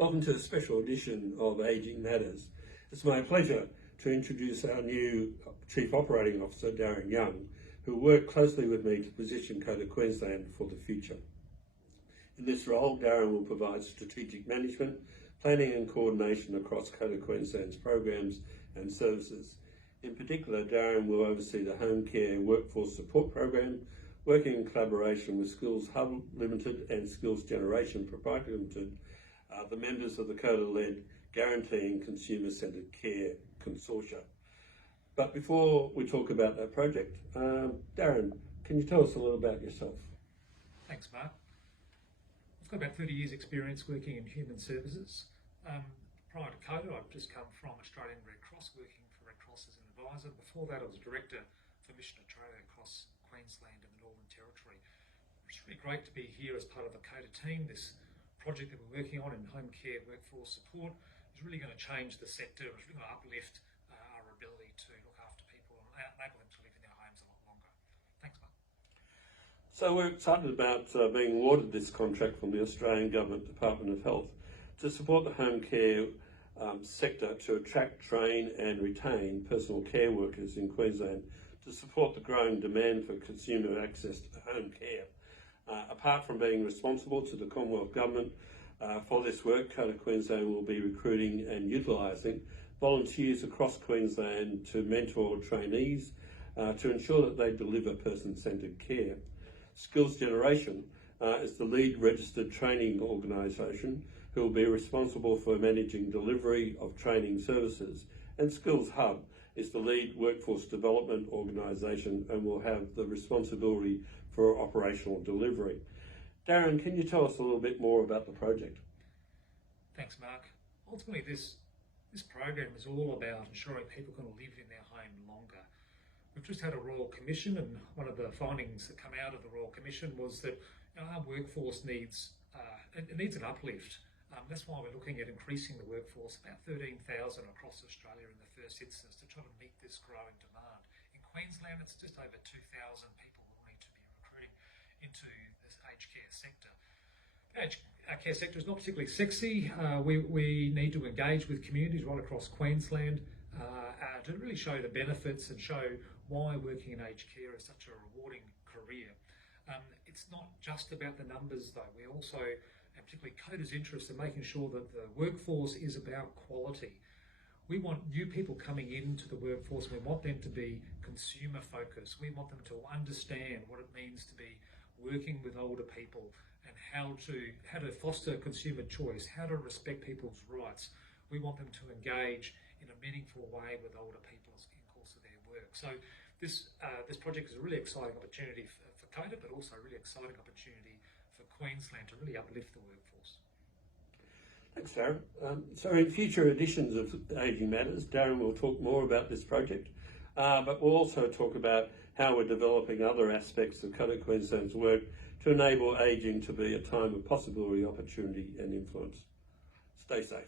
Welcome to a special edition of Ageing Matters. It's my pleasure to introduce our new Chief Operating Officer, Darren Young, who will work closely with me to position COTA Queensland for the future. In this role, Darren will provide strategic management, planning and coordination across COTA Queensland's programs and services. In particular, Darren will oversee the Home Care Workforce Support Program, working in collaboration with Skills Hub Limited and Skills Generation Proprietary Limited, the members of the COTA-led Guaranteeing Consumer-Centred Care Consortia. But before we talk about that project, Darren, can you tell us a little about yourself? Thanks, Mark. I've got about 30 years experience working in human services. Prior to COTA, I've just come from Australian Red Cross, working for Red Cross as an advisor. Before that, I was Director for Mission Australia across Queensland and the Northern Territory. It's really great to be here as part of the COTA team. This project that we're working on in home care workforce support is really going to change the sector. It's really going to uplift our ability to look after people and enable them to live in their homes a lot longer. Thanks, Mark. So we're excited about being awarded this contract from the Australian Government Department of Health to support the home care sector to attract, train and retain personal care workers in Queensland to support the growing demand for consumer access to home care. Apart from being responsible to the Commonwealth Government for this work, COTA Queensland will be recruiting and utilising volunteers across Queensland to mentor trainees to ensure that they deliver person-centred care. Skills Generation is the lead registered training organisation who will be responsible for managing delivery of training services, and Skills Hub is the lead workforce development organisation and will have the responsibility for operational delivery. Darren, can you tell us a little bit more about the project? Thanks, Mark. Ultimately, this program is all about ensuring people can live in their home longer. We've just had a Royal Commission, and one of the findings that come out of the Royal Commission was that our workforce needs an uplift. That's why we're looking at increasing the workforce, about 13,000 across Australia in the first instance, to try to meet this growing demand. In Queensland, it's just over 2,000 people we'll need to be recruiting into this aged care sector. The aged care sector is not particularly sexy. We need to engage with communities right across Queensland to really show the benefits and show why working in aged care is such a rewarding career. It's not just about the numbers though. We also, and particularly COTA's interest in making sure that the workforce is about quality. We want new people coming into the workforce. We want them to be consumer focused. We want them to understand what it means to be working with older people and how to foster consumer choice, how to respect people's rights. We want them to engage in a meaningful way with older people in the course of their work. So this project is a really exciting opportunity for COTA, but also a really exciting opportunity for Queensland to really uplift the workforce. Thanks, Darren. So in future editions of Ageing Matters, Darren will talk more about this project, but we'll also talk about how we're developing other aspects of COTA Queensland's work to enable ageing to be a time of possibility, opportunity and influence. Stay safe.